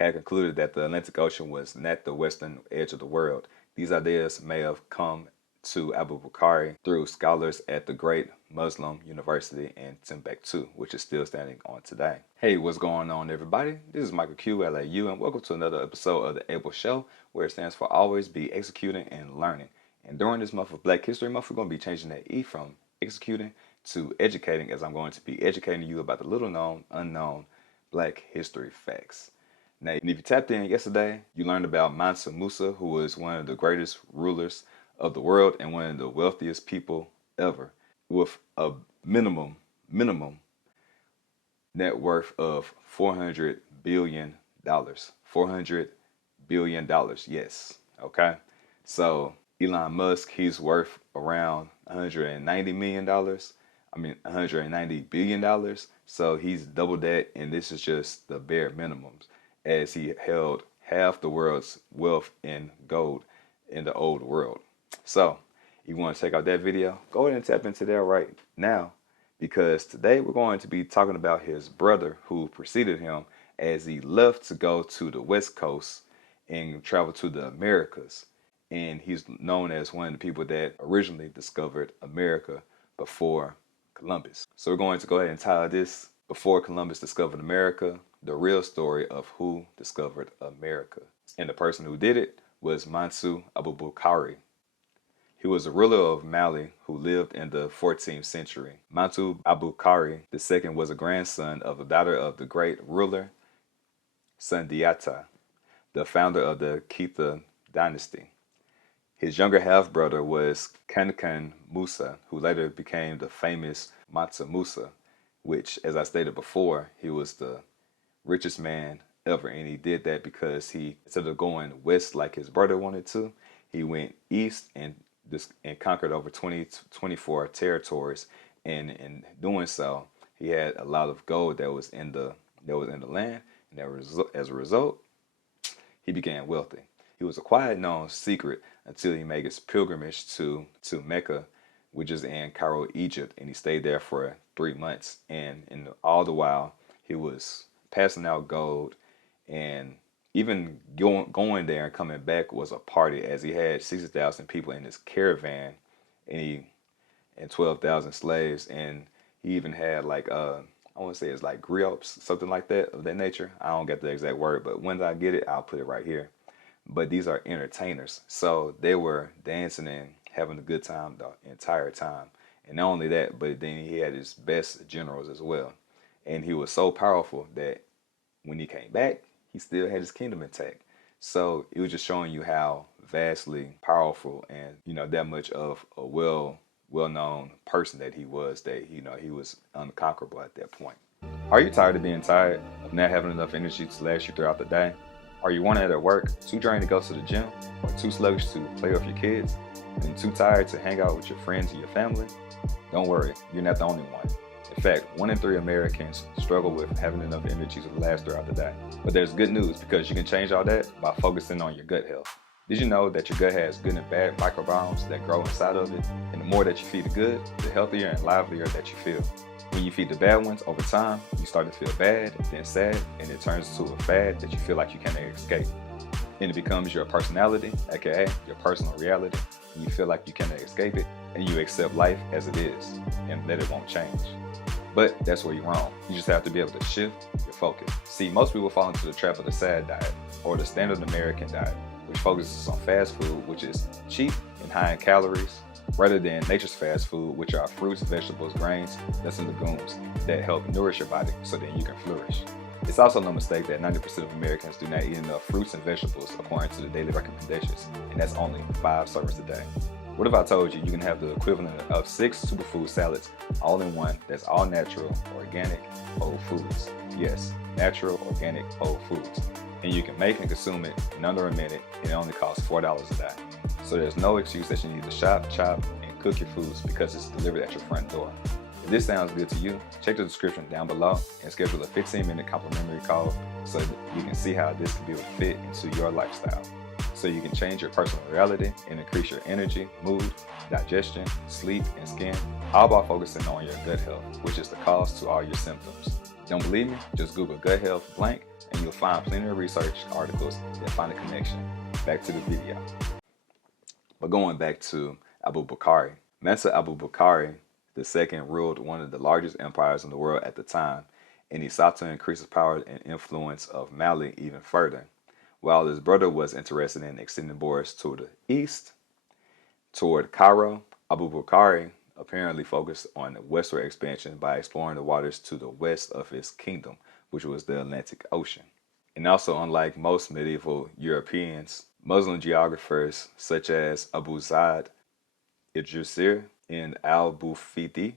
had concluded that the Atlantic Ocean was not the western edge of the world. These ideas may have come to Abu Bakari through scholars at the great Muslim university in Timbuktu, which is still standing on today. Hey, what's going on, everybody? This is Michael Q, LAU, and welcome to another episode of the Able Show, where it stands for Always Be Executing and Learning. And during this month of Black History Month, we're going to be changing that E from executing to educating, as I'm going to be educating you about the little known, unknown Black history facts. Now, if you tapped in yesterday, you learned about Mansa Musa, who was one of the greatest rulers of the world and one of the wealthiest people ever, with a minimum net worth of $400 billion. $400 billion, yes, okay? So Elon Musk, he's worth around $190 million. $190 billion. So he's doubled that, and this is just the bare minimums, as he held half the world's wealth in gold in the old world. So if you want to check out that video, go ahead and tap into that right now, because today we're going to be talking about his brother who preceded him as he left to go to the West Coast and travel to the Americas. And he's known as one of the people that originally discovered America before Columbus. So we're going to go ahead and title this Before Columbus Discovered America, the real story of who discovered America. And the person who did it was Mansa Abubakari. He was a ruler of Mali who lived in the 14th century. Mansa Abubakari II was a grandson of a daughter of the great ruler Sundiata, the founder of the Keita dynasty. His younger half-brother was Kankan Musa, who later became the famous Mansa Musa, which, as I stated before, he was the richest man ever. And he did that because he, instead of going west like his brother wanted to, he went east and conquered over 24 territories. And in doing so, he had a lot of gold that was in the land. And as a result, he became wealthy. He was a quiet known secret until he made his pilgrimage to Mecca, which is in Cairo, Egypt, and he stayed there for 3 months. And all the while, he was passing out gold, and even going there and coming back was a party, as he had 60,000 people in his caravan, and 12,000 slaves, and he even had I want to say it's like griots, something like that, of that nature. I don't get the exact word, but when I get it, I'll put it right here. But these are entertainers, so they were dancing and having a good time the entire time. And not only that, but then he had his best generals as well. And he was so powerful that when he came back, he still had his kingdom intact. So it was just showing you how vastly powerful and, that much of a well-known person that he was, that, he was unconquerable at that point. Are you tired of being tired, of not having enough energy to last you throughout the day? Are you one at work, too drained to go to the gym, or too sluggish to play with your kids, and too tired to hang out with your friends and your family? Don't worry, you're not the only one. In fact, 1 in 3 Americans struggle with having enough energy to last throughout the day. But there's good news, because you can change all that by focusing on your gut health. Did you know that your gut has good and bad microbiomes that grow inside of it? And the more that you feed the good, the healthier and livelier that you feel. When you feed the bad ones, over time, you start to feel bad, then sad, and it turns into a fad that you feel like you can't escape. And it becomes your personality, aka your personal reality, and you feel like you cannot escape it, and you accept life as it is, and that it won't change. But that's where you're wrong. You just have to be able to shift your focus. See, most people fall into the trap of the SAD diet, or the standard American diet, which focuses on fast food, which is cheap and high in calories, rather than nature's fast food, which are fruits, vegetables, grains, nuts, and legumes that help nourish your body so that you can flourish. It's also no mistake that 90% of Americans do not eat enough fruits and vegetables according to the daily recommendations, and that's only 5 servings a day. What if I told you can have the equivalent of 6 superfood salads all in one that's all natural, organic, whole foods? Yes, natural, organic, whole foods. And you can make and consume it in under a minute, and it only costs $4 a day. So there's no excuse that you need to shop, chop, and cook your foods because it's delivered at your front door. If this sounds good to you, check the description down below and schedule a 15-minute complimentary call so that you can see how this can be a fit into your lifestyle. So you can change your personal reality and increase your energy, mood, digestion, sleep, and skin, all by focusing on your gut health, which is the cause to all your symptoms. Don't believe me? Just Google gut health blank and you'll find plenty of research articles that find a connection. Back to the video. But going back to Abubakari, Mansa Abubakari II ruled one of the largest empires in the world at the time, and he sought to increase his power and influence of Mali even further. While his brother was interested in extending borders to the east, toward Cairo, Abubakari apparently focused on westward expansion by exploring the waters to the west of his kingdom, which was the Atlantic Ocean. And also, unlike most medieval Europeans, Muslim geographers such as Abu Zaid, al-Idrisi, and Albufeda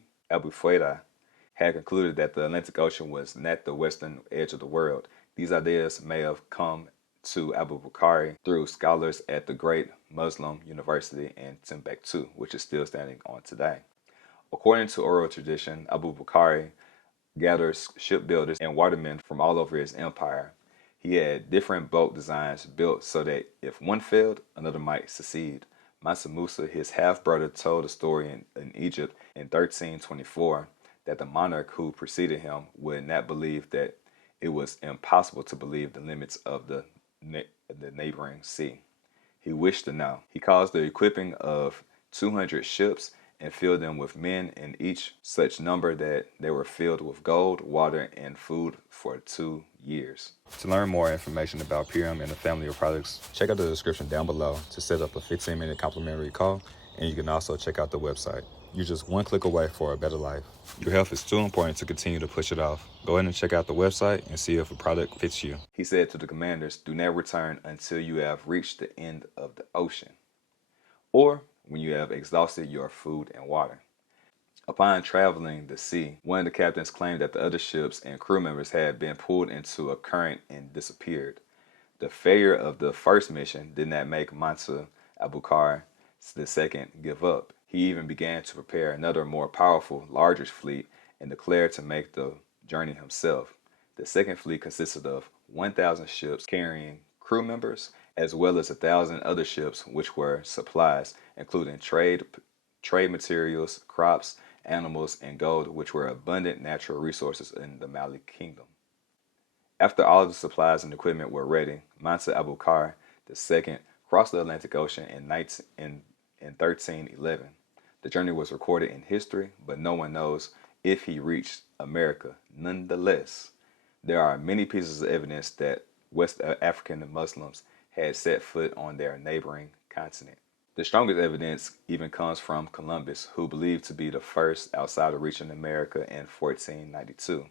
had concluded that the Atlantic Ocean was not the western edge of the world. These ideas may have come to Abubakari through scholars at the great Muslim university in Timbuktu, which is still standing on today. According to oral tradition, Abubakari gathers shipbuilders and watermen from all over his empire. He had different boat designs built so that if one failed, another might succeed. Mansa Musa, his half-brother, told a story in Egypt in 1324 that the monarch who preceded him would not believe that it was impossible to believe the limits of the neighboring sea. He wished to know. He caused the equipping of 200 ships and filled them with men, in each such number that they were filled with gold, water, and food for 2 years. To learn more information about Pyram and the family of products, check out the description down below to set up a 15-minute complimentary call, and you can also check out the website. You're just one click away for a better life. Your health is too important to continue to push it off. Go ahead and check out the website and see if a product fits you. He said to the commanders, "Do not return until you have reached the end of the ocean, or when you have exhausted your food and water." Upon traveling the sea, one of the captains claimed that the other ships and crew members had been pulled into a current and disappeared. The failure of the first mission did not make Mansa Abubakari II give up. He even began to prepare another more powerful, larger fleet and declared to make the journey himself. The second fleet consisted of 1,000 ships carrying crew members, as well as 1,000 other ships which were supplies, including trade materials, crops, animals, and gold, which were abundant natural resources in the Mali kingdom. After all the supplies and equipment were ready, Mansa Abubakari II crossed the Atlantic Ocean in 1311. The journey was recorded in history, but no one knows if he reached America. Nonetheless, there are many pieces of evidence that West African Muslims had set foot on their neighboring continent. The strongest evidence even comes from Columbus, who believed to be the first outsider reaching America in 1492.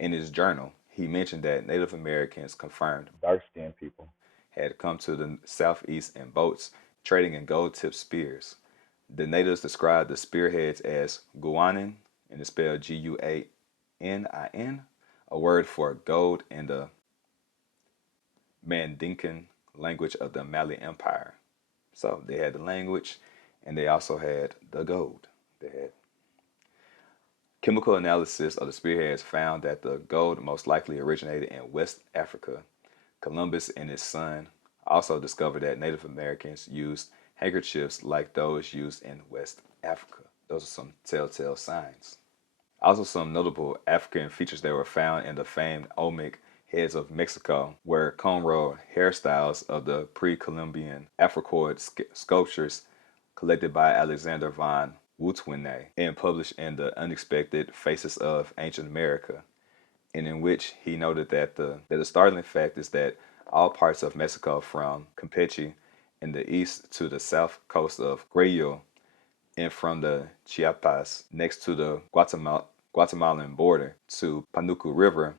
In his journal, he mentioned that Native Americans confirmed dark-skinned people had come to the southeast in boats, trading in gold-tipped spears. The natives described the spearheads as guanin, and it's spelled Guanin, a word for gold in the Mandinkan language of the Mali Empire. So they had the language, and they also had the gold. They had chemical analysis of the spearheads found that the gold most likely originated in West Africa. Columbus and his son also discovered that Native Americans used handkerchiefs like those used in West Africa. Those are some telltale signs. Also, some notable African features that were found in the famed Olmec heads of Mexico were cornrow hairstyles of the pre-Columbian Afrocord sculptures collected by Alexander von Wutwinne and published in The Unexpected Faces of Ancient America, and in which he noted that the startling fact is that all parts of Mexico from Campeche in the east to the south coast of Guerrero and from the Chiapas next to the Guatemalan border to Panuco River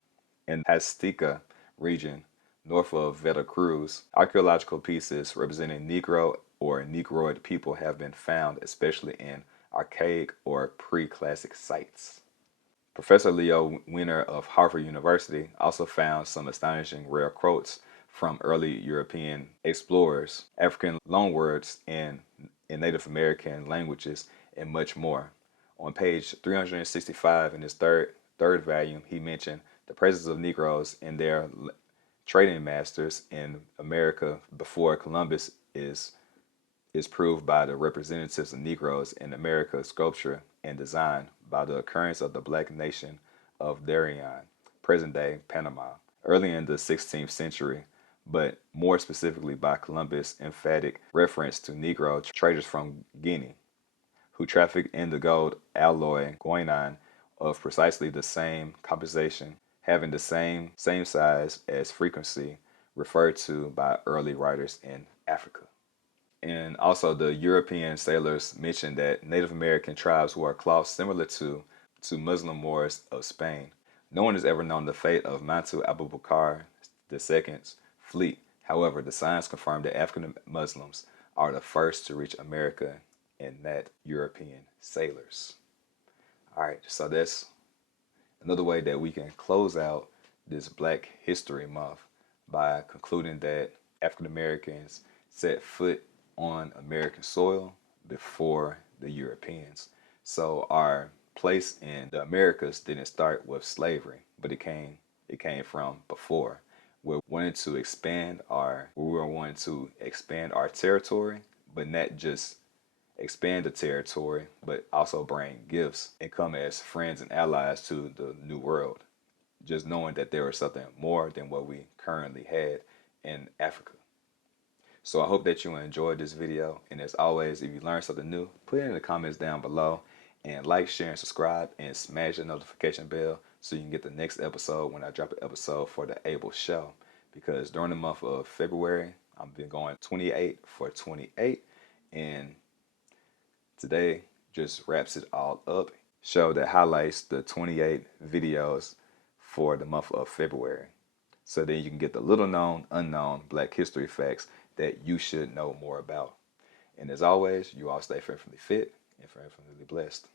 in Azteca region north of Veracruz, archaeological pieces representing Negro or Negroid people have been found, especially in archaic or pre-classic sites. Professor Leo Wiener of Harvard University also found some astonishing rare quotes from early European explorers, African loanwords in Native American languages, and much more. On page 365 in his third volume, he mentioned the presence of Negroes and their trading masters in America before Columbus is proved by the representatives of Negroes in America sculpture and design by the occurrence of the black nation of Darien, present-day Panama, early in the 16th century, but more specifically by Columbus' emphatic reference to Negro traders from Guinea, who trafficked in the gold alloy guinan of precisely the same composition, having the same size as frequency, referred to by early writers in Africa. And also the European sailors mentioned that Native American tribes wore cloths similar to Muslim Moors of Spain. No one has ever known the fate of Mansa Abubakari II's fleet. However, the signs confirm that African Muslims are the first to reach America and that European sailors. All right, so that's another way that we can close out this Black History Month by concluding that African Americans set foot on American soil before the Europeans. So our place in the Americas didn't start with slavery, but it came from before. We wanted to expand our territory, but not just expand the territory, but also bring gifts and come as friends and allies to the new world. Just knowing that there was something more than what we currently had in Africa. So I hope that you enjoyed this video. And as always, if you learned something new, put it in the comments down below. And like, share, and subscribe, and smash the notification bell so you can get the next episode when I drop an episode for the Able Show. Because during the month of February, I've been going 28 for 28. And today just wraps it all up. Show that highlights the 28 videos for the month of February. So then you can get the little known, unknown Black history facts that you should know more about. And as always, you all stay fearfully fit and fearfully blessed.